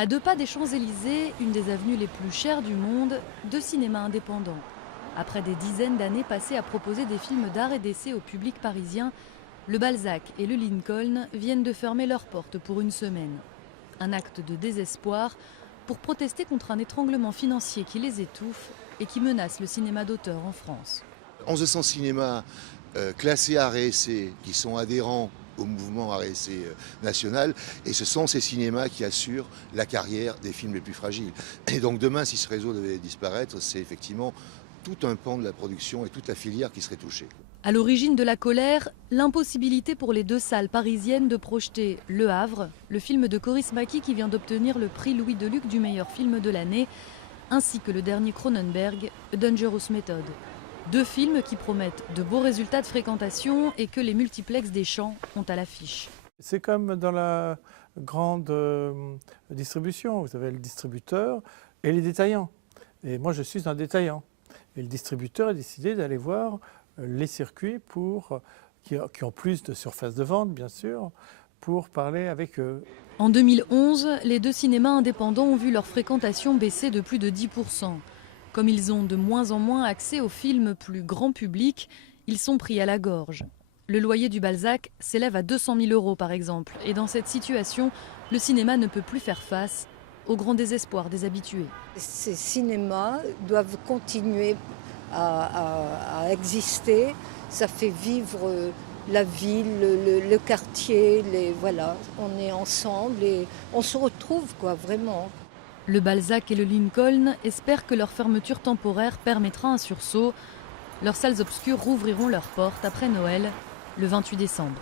À 2 pas des Champs-Élysées, une des avenues les plus chères du monde, 2 cinémas indépendants. Après des dizaines d'années passées à proposer des films d'art et d'essai au public parisien, le Balzac et le Lincoln viennent de fermer leurs portes pour une semaine. Un acte de désespoir pour protester contre un étranglement financier qui les étouffe et qui menace le cinéma d'auteur en France. 1100 cinémas classés art et essai qui sont adhérents au mouvement art et essai national, et ce sont ces cinémas qui assurent la carrière des films les plus fragiles. Et donc demain, si ce réseau devait disparaître, c'est effectivement tout un pan de la production et toute la filière qui serait touchée. À l'origine de la colère, l'impossibilité pour les 2 salles parisiennes de projeter Le Havre, le film de Coris Maki qui vient d'obtenir le prix Louis Deluc du meilleur film de l'année, ainsi que le dernier Cronenberg, A Dangerous Method. 2 films qui promettent de beaux résultats de fréquentation et que les multiplexes des Champs ont à l'affiche. C'est comme dans la grande distribution, vous avez le distributeur et les détaillants. Et moi je suis un détaillant. Et le distributeur a décidé d'aller voir les circuits qui ont plus de surface de vente, bien sûr, pour parler avec eux. En 2011, les 2 cinémas indépendants ont vu leur fréquentation baisser de plus de 10%. Comme ils ont de moins en moins accès aux films plus grand public, ils sont pris à la gorge. Le loyer du Balzac s'élève à 200 000 € par exemple. Et dans cette situation, le cinéma ne peut plus faire face au grand désespoir des habitués. Ces cinémas doivent continuer à exister. Ça fait vivre la ville, le quartier, voilà. On est ensemble et on se retrouve, quoi, vraiment. Le Balzac et le Lincoln espèrent que leur fermeture temporaire permettra un sursaut. Leurs salles obscures rouvriront leurs portes après Noël, le 28 décembre.